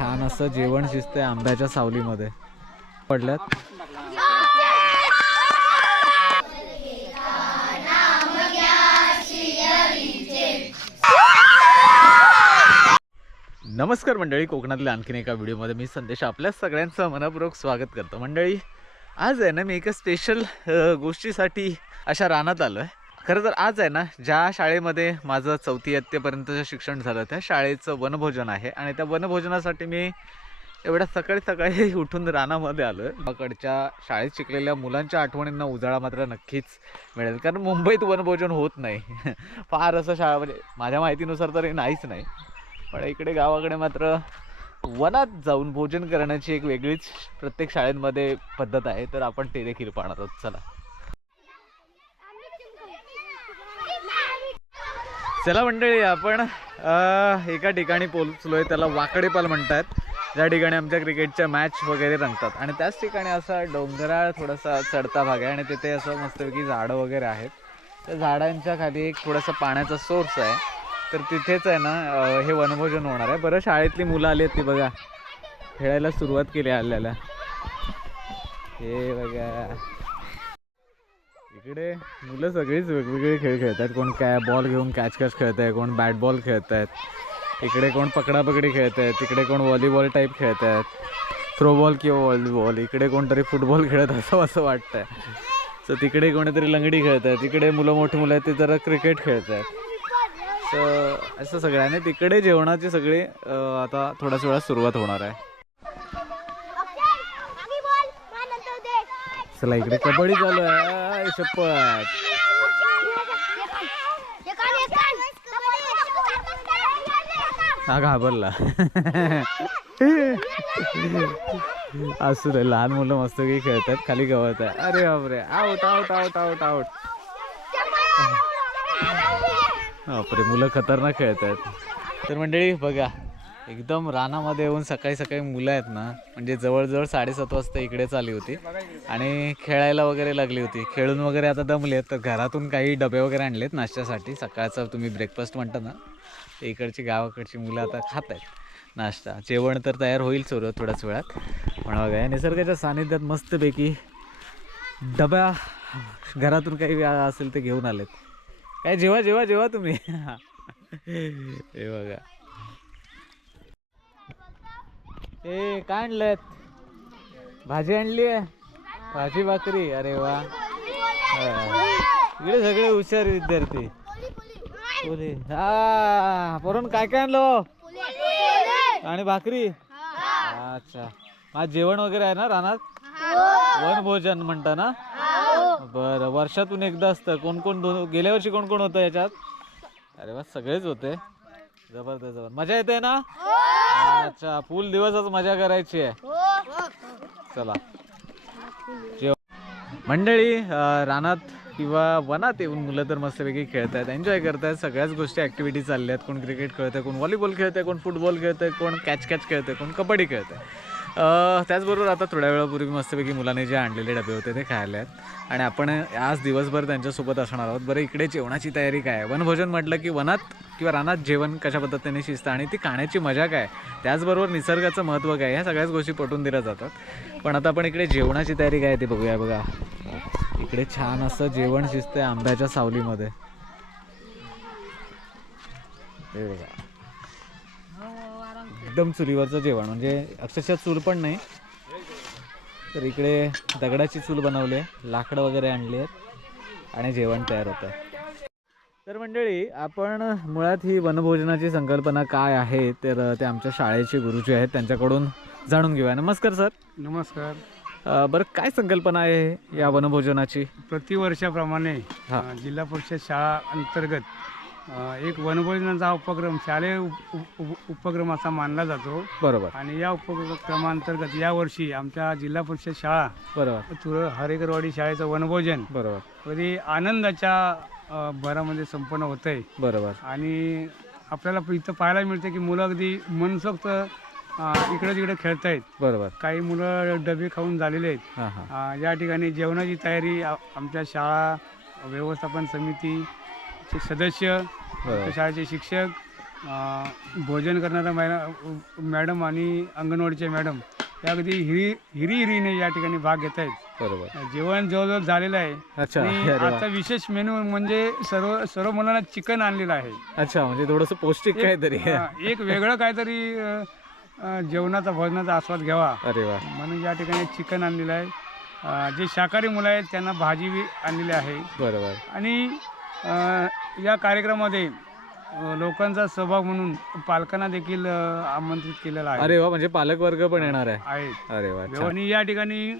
छान असं जेवण शिजतंय आंब्याच्या सावलीमध्ये. पडल्यात. नमस्कार मंडळी कोकणातल्या आणखीन एका व्हिडिओमध्ये मी संदेश आपल्या सगळ्यांचं मनपूर्वक स्वागत करतो. मंडळी आज आहे ना मी एका स्पेशल गोष्टीसाठी अशा रानात आलो आहे खरं तर आज आहे ना ज्या शाळेमध्ये माझं चौथी इयत्तेपर्यंतचं शिक्षण झालं त्या शाळेचं वनभोजन आहे. आणि त्या वनभोजनासाठी मी एवढ्या सकाळी सकाळी उठून रानामध्ये आलो आहे गावाकडच्या शाळेत शिकलेल्या मुलांच्या आठवणींना उजाळा मात्र नक्कीच मिळेल. कारण मुंबईत वनभोजन होत नाही. फार असं शाळा म्हणजे माझ्या माहितीनुसार तरी नाहीच नाही. पण इकडे गावाकडे मात्र वनात जाऊन भोजन करण्याची एक वेगळीच प्रत्येक शाळेमध्ये पद्धत आहे. तर आपण ते देखील पाहणार आहोत. चला. चला मंडळी आपण एका ठिकाणी पोहोचलोय त्याला वाकडेपाल म्हणतात. ज्या ठिकाणी आमच्या क्रिकेटच्या मॅच वगैरे रंगतात. आणि त्याच ठिकाणी असा डोंगराळ थोडासा चढता भाग आहे आणि तिथे असं मस्तपैकी झाडं वगैरे आहेत. त्या झाडांच्या खाली एक थोडासा पाण्याचा सोर्स आहे. तर तिथेच आहे ना हे वनभोजन होणार आहे. बरं शाळेतली मुलं आली आहेत ती बघा. खेळायला सुरुवात केली आल्याला. हे बघा. इकडे मुलं सगळीच वेगवेगळे खेळ खेळतात कोण काय बॉल घेऊन कॅच कॅच खेळत आहे कोण बॅट बॉल खेळत आहेत इकडे कोण पकडापकडी खेळत आहेत तिकडे कोण व्हॉलीबॉल टाईप खेळत आहेत थ्रोबॉल किंवा व्हॉलीबॉल इकडे कोणतरी फुटबॉल खेळत असं असं वाटतंय. सो तिकडे कोणीतरी लंगडी खेळत आहेत तिकडे मुलं मोठी मुलं आहेत ते जरा क्रिकेट खेळत आहेत तर असं सगळं. आहे आणि तिकडे जेवणाची सगळी आता थोड्याच वेळात सुरुवात होणार आहे. चला इकडे कबड्डी चालू आहे. आय, शपथ. हा घाबरला. असू दे लहान मुलं मस्त की खेळतात खाली गवत आहे. अरे बापरे out out out out out बापरे मुलं खतरनाक खेळत तर मंडळी बघा एकदम रानामध्ये येऊन सकाळी सकाळी मुलं आहेत ना म्हणजे जवळजवळ साडेसात वाजता इकडेच आली होती. आणि खेळायला वगैरे लागली होती. खेळून वगैरे आता दमले तर घरातून काही डबे वगैरे आणलेत नाश्त्यासाठी. सकाळचा तुम्ही ब्रेकफास्ट म्हणता ना तर इकडची गावाकडची मुलं आता खात आहेत नाश्ता. जेवण तर तयार होईल सुरू थोड्याच वेळात. पण बघा या निसर्गाच्या सानिध्यात मस्तपैकी डब्या घरातून काही व्या- असेल ते घेऊन आलेत. काय जेवा जेवा जेवा तुम्ही. हे बघा. ए काय आणलं भाजी आणली आहे. भाजी भाकरी. अरे वा. इकडे सगळे हुशार विद्यार्थी. बोले हा परून काय काय आणलं हो? आणि भाकरी? अच्छा. हा जेवण वगैरे आहे ना रानात? वनभोजन म्हणता ना? बरं वर्षातून एकदा असतं. कोण कोण दोन गेल्या वर्षी कोण कोण होतं याच्यात? अरे वा सगळेच होते. जबरदस्त जबर मजा येते ना? अच्छा फुल दिवसच मजा करायची आहे. चला. जेव मंडळी रानात किंवा वनात येऊन मुलं तर मस्तपैकी खेळत आहेत एन्जॉय करत आहेत सगळ्याच गोष्टी ॲक्टिव्हिटी चालल्या आहेत कोण क्रिकेट खेळतंय कोण व्हॉलीबॉल खेळतंय कोण फुटबॉल खेळतंय कोण कॅच कॅच खेळतंय कोण कबड्डी खेळतंय. त्याचबरोबर आता थोड्या वेळापूर्वी मस्तपैकी मुलांनी जे आणलेले डबे होते ते खायला आहेत आणि आपण आज दिवसभर त्यांच्यासोबत असणार आहोत. बरं इकडे जेवणाची तयारी काय आहे? वनभोजन म्हटलं की वनात किंवा रानात जेवण कशा पद्धतीने शिजतं आणि ती खाण्याची मजा काय त्याचबरोबर निसर्गाचं महत्त्व काय ह्या सगळ्याच गोष्टी पटवून दिल्या जातात. पण आता आपण इकडे जेवणाची तयारी काय ते बघूया बघा. इकडे छान असं जेवण शिजतंय आंब्याच्या सावलीमध्ये. हे बघा. एकदम चुलीवरचं जेवण म्हणजे अक्षरशः चूल पण नाही. तर इकडे दगडाची चूल बनवली आहे लाकडं वगैरे आणली आहेत आणि जेवण तयार होतं आहे. तर मंडळी आपण मुळात ही वनभोजनाची संकल्पना काय आहे तर ते आमच्या शाळेचे गुरुजी आहेत त्यांच्याकडून जाणून घेऊया. नमस्कार सर. नमस्कार. अ, बरं काय संकल्पना आहे या वनभोजनाची? प्रतिवर्षाप्रमाणे हा. अ, जिल्हा परिषद शाळा अंतर्गत एक वनभोजनाचा उपक्रम शालेय उप- उप- उप- उपक्रम असा मानला जातो. बरोबर. आणि या उपक्रमांतर्गत यावर्षी आमच्या जिल्हा परिषद शाळा बरोबर. तुर हरेकरवाडी शाळेचं वनभोजन बरोबर. अगदी आनंदाच्या भरामध्ये संपन्न होत आहे बरोबर. आणि आपल्याला इथं पाहायला मिळते की मुलं अगदी मनसोक्त इकडे तिकडे खेळत आहेत बरोबर. काही मुलं डबे खाऊन झालेले आहेत. हां हां. या ठिकाणी जेवणाची तयारी आमच्या शाळा व्यवस्थापन समितीचे सदस्य आमच्या शाळेचे शिक्षक भोजन करणाऱ्या मॅ मॅडम आणि अंगणवाडीच्या मॅडम या अगदी हिरी हिरी हिरीने या ठिकाणी भाग घेत आहेत. बरोबर. जेवण जवळजवळ झालेलं आहे. अच्छा आणि. आता विशेष मेनू म्हणजे सर्व सर्व मुलांना चिकन आणलेलं आहे. अच्छा म्हणजे थोडस पौष्टिक काहीतरी. एक वेगळं काहीतरी अं, जेवणाचा भोजनाचा आस्वाद घ्यावा. अरे वा. म्हणून या ठिकाणी चिकन आणलेलं आहे. अं, जे शाकाहारी मुलं आहेत त्यांना भाजी बी आणलेली आहे. बरोबर. आणि या कार्यक्रमामध्ये लोकांचा सहभाग म्हणून पालकांना देखील आमंत्रित केलेला आहे. अरे वा म्हणजे पालक वर्ग पण येणार आहे. अरे वा छान. आणि या ठिकाणी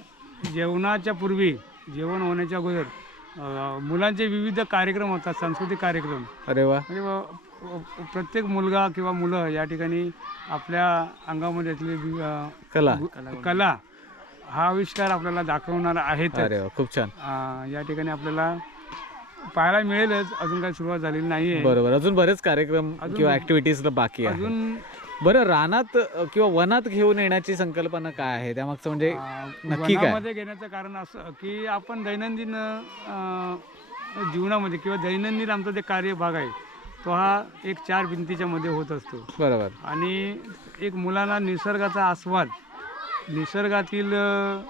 जेवणाच्या पूर्वी जेवण होण्याच्या अगोदर अं, मुलांचे विविध कार्यक्रम होतात सांस्कृतिक कार्यक्रम. अरे वा. म्हणजे व- व- प्रत्येक मुलगा किंवा मुलं या ठिकाणी आपल्या अंगामध्ये असलेली वि- अं, कला. गु- कला हा आविष्कार आपल्याला दाखवणार आहेत अरे वा खूप छान. या ठिकाणी आपल्याला पाहायला मिळेलच. अजून काही सुरुवात झालेली नाहीये. बरोबर. अजून बरेच कार्यक्रम अजून- किंवा ऍक्टिव्हिटीज बाकी आहे अजून बरं रानात अ, किंवा वनात घेऊन येण्याची संकल्पना काय आहे? त्यामागचं म्हणजे नक्की काय? वनामध्ये घेण्याचं कारण असं की आपण दैनंदिन अं, जीवनामध्ये किंवा दैनंदिन आमचा जे कार्यभाग आहे तो हा एक चार भिंतीच्या मध्ये होत असतो. बरोबर. आणि एक मुलांना निसर्गाचा आस्वाद निसर्गातील अं,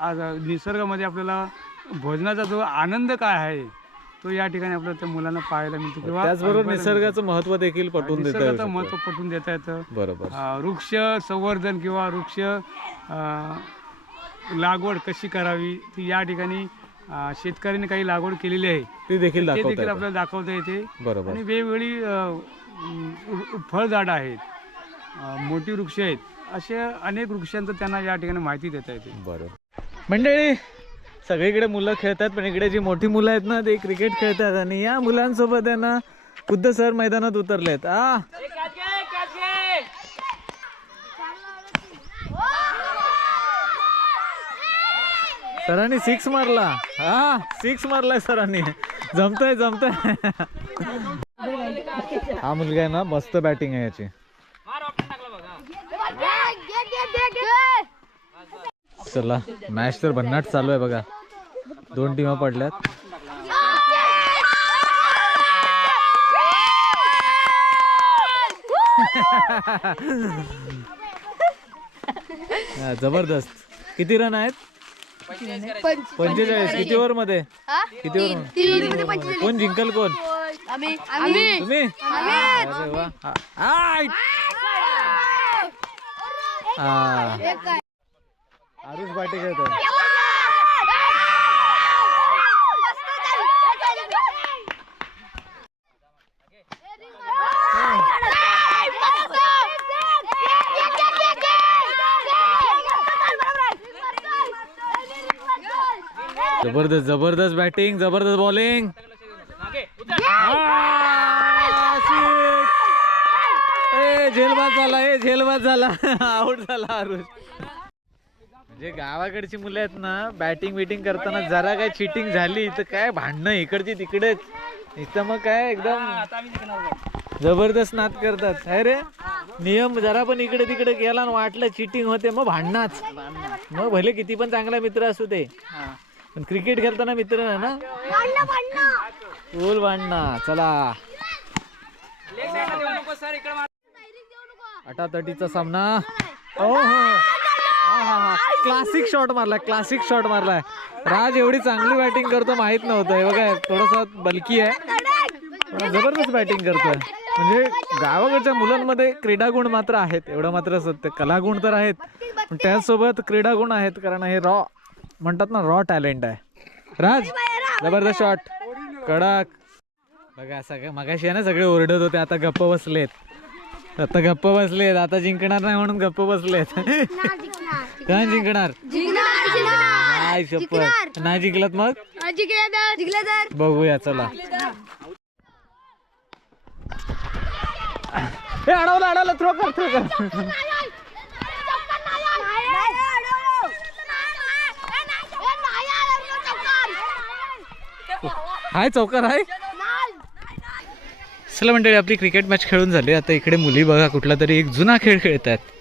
आ- निसर्गामध्ये आपल्याला भोजनाचा जो आनंद काय आहे तो या ठिकाणी आपल्याला त्या मुलांना पाहायला मिळतो किंवा त्याचबरोबर निसर्गाचं महत्त्व देखील. पटवून देता. महत्त्व पटवून देता येतं. बरोबर. वृक्ष संवर्धन किंवा वृक्ष लागवड कशी करावी ती या ठिकाणी शेतकऱ्यांनी काही लागवड केलेली आहे. ती देखील ते देखील. आपल्याला दाखवता येते. बरोबर. आणि वेगवेगळी फळझाडं आहेत. मोठी वृक्ष आहेत. असे अनेक वृक्षांचं त्यांना या ठिकाणी माहिती देता येते. बरोबर मंडळी सगळीकडे मुलं खेळतात पण इकडे जी मोठी मुलं आहेत ना ते क्रिकेट खेळतात. आणि या मुलांसोबत आहे ना खुद्द सर मैदानात उतरलेत. आ. सरांनी सिक्स मारला. हा सिक्स मारलाय सरांनी. जमतय जमतय. हा मुलगा आहे ना मस्त बॅटिंग आहे याची. चला मॅच तर भन्नाट चालू आहे बघा. दोन टीमा पडल्यात. हा, जबरदस्त. किती रन आहेत? पंचेचाळीस. किती ओव्हरमध्ये? किती ओव्हर कोण जिंकल कोण? तुम्ही? अरे वा. आय! आरुष बाटे खेळतोय. जबरदस्त जबरदस्त बॅटिंग जबरदस्त बॉलिंग ए झेलबाद झाला ए झेलबाद झाला. आउट झाला आरुष. म्हणजे गावाकडची मुलं आहेत ना बॅटिंग बिटिंग करताना जरा काय चिटिंग झाली तर काय भांडणं इकडची तिकडेच. इथं मग काय एकदम जबरदस्त नाद करतात. काय रे? नियम जरा पण इकडे तिकडे गेला आणि वाटलं चिटिंग होते मग भांडणाच. मग भले किती पण चांगला मित्र असू दे. पण क्रिकेट खेळताना मित्र ना ना? फुल भांडणा. चला. अटातटीचा सामना. ओ हो. क्लासिक शॉट मारलाय क्लासिक शॉट मारलाय. राज एवढी चांगली बॅटिंग करतो माहीत नव्हतं. हे बघा थोडासा बलकी आहे. जबरदस्त बॅटिंग करतोय. म्हणजे गावाकडच्या मुलांमध्ये क्रीडागुण मात्र आहेत. एवढं मात्र सत्य. कलागुण तर आहेत. पण त्याचसोबत क्रीडागुण आहेत कारण हे रॉ म्हणतात ना रॉ टॅलेंट आहे. राज जबरदस्त शॉट कडक. बघा सगळं मगाशी आहे ना सगळे ओरडत होते. आता गप्प बसलेत. आता गप्प बसलेत आता जिंकणार नाही म्हणून गप्प बसलेत. काय जिंकणार नाही शपथ नाही जिंकलात मग? बघूया चला. हे अडवलं अडवलं थ्रो कर थ्रो कर. हाय चौकार हाय. चला मंडळी आपली क्रिकेट मॅच खेळून झाली. आता इकडे मुली बघा कुठला तरी एक जुना खेळ खेळत आहेत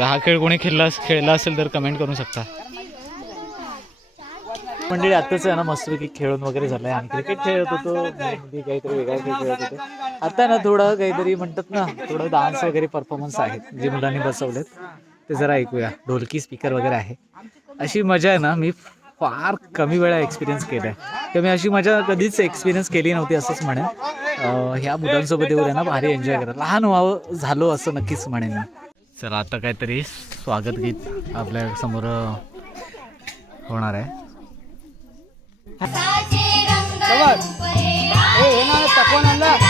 हा खेळ कोणी खेळला खेळला असेल तर कमेंट करू शकता. मंडळी आत्ताच आहे ना मस्तपैकी खेळून वगैरे झालंय. आणि क्रिकेट खेळत होतो. मुली काहीतरी वेगळा खेळ खेळत होते. आता ना थोडं काहीतरी म्हणतात ना थोडं डान्स वगैरे परफॉर्मन्स आहेत जे मुलांनी बसवलेत. ते जरा ऐकूया. ढोलकी स्पीकर वगैरे आहे. अशी मजा आहे ना मी फार कमी वेळा एक्सपिरियन्स केला आहे तर मी अशी मजा कधीच एक्सपिरियन्स केली नव्हती असंच म्हणेन. ह्या मुलांसोबत येऊन आहे ना भारी एन्जॉय करा लहान व्हावं झालो असं नक्कीच म्हणेन मी. चला आता काहीतरी स्वागत गीत आपल्यासमोर होणार आहे. स्वागतं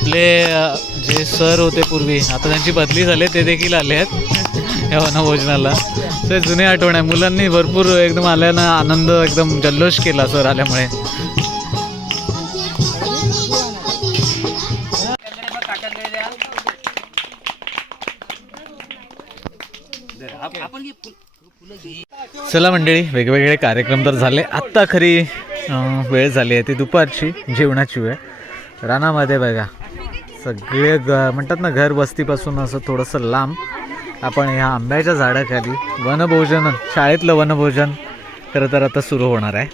आपले जे सर होते पूर्वी आता त्यांची बदली झाली ते देखील आले आहेत. या हो वनभोजनाला ते जुने आठवण आहे. मुलांनी भरपूर एकदम आल्यानं आनंद एकदम जल्लोष केला सर आल्यामुळे. चला मंडळी वेगवेगळे कार्यक्रम तर झाले. आत्ता खरी वेळ झाली आहे. ती दुपारची जेवणाची वेळ. रानामध्ये बघा. सगळे ग म्हणतात ना घर वस्तीपासून असं थोडंसं लांब. आपण ह्या आंब्याच्या झाडाखाली वनभोजन शाळेतलं वनभोजन खरं तर आता सुरू होणार आहे.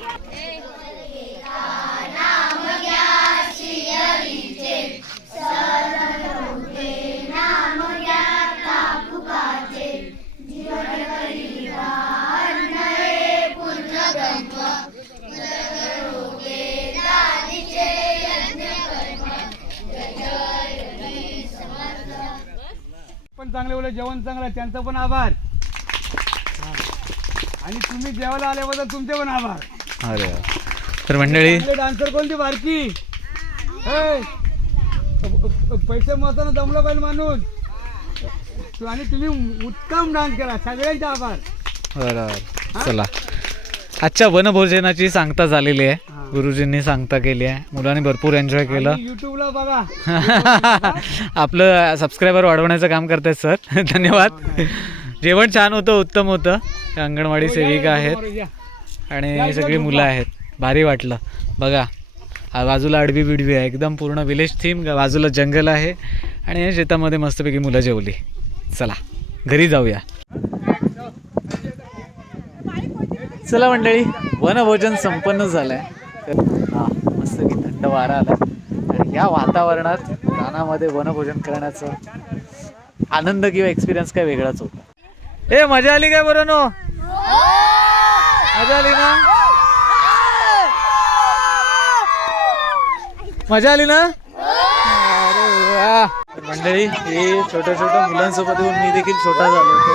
पण चांगले बोले जेवण चांगलं त्यांचा पण आभार. आणि तुम्ही जेवायला आल्याबद्दल तुमचे पण आभार. अरे वा. तर मंडळी चांगले डान्सर कोणती? बारकी. हे, पैसे महत्वानं जमलं पाहिजे माणूस. आणि तुम्ही उत्तम डान्स केला. सगळ्यांचे आभार. बरोबर चला. आजच्या वनभोजनाची सांगता झालेली आहे. गुरुजींनी सांगता केली आहे. मुलांनी भरपूर एन्जॉय केलं. युट्यूबला बघा. आपलं सबस्क्रायबर वाढवण्याचं काम करतायत सर धन्यवाद. जेवण छान होतं उत्तम होतं. अंगणवाडी सेविका आहेत. आणि सगळी मुलं आहेत. भारी वाटलं. बघा हा बाजूला अडबी बिडबी आहे. एकदम पूर्ण विलेज थीम बाजूला जंगल आहे. आणि या शेतामध्ये मस्तपैकी मुलं जेवली. चला घरी जाऊया. चला मंडळी वनभोजन संपन्न झालंय. तर हा मस्त की थंड वारा आला आणि या वातावरणात रानामध्ये वनभोजन करण्याचा आनंद किंवा एक्सपिरियन्स काय वेगळाच होता. ए मजा आली काय बरं नो? मजा आली ना? मजा आली ना? मंडळी हे छोट्या छोट्या मुलांसोबत येऊन मी देखील छोटा झालो होतो.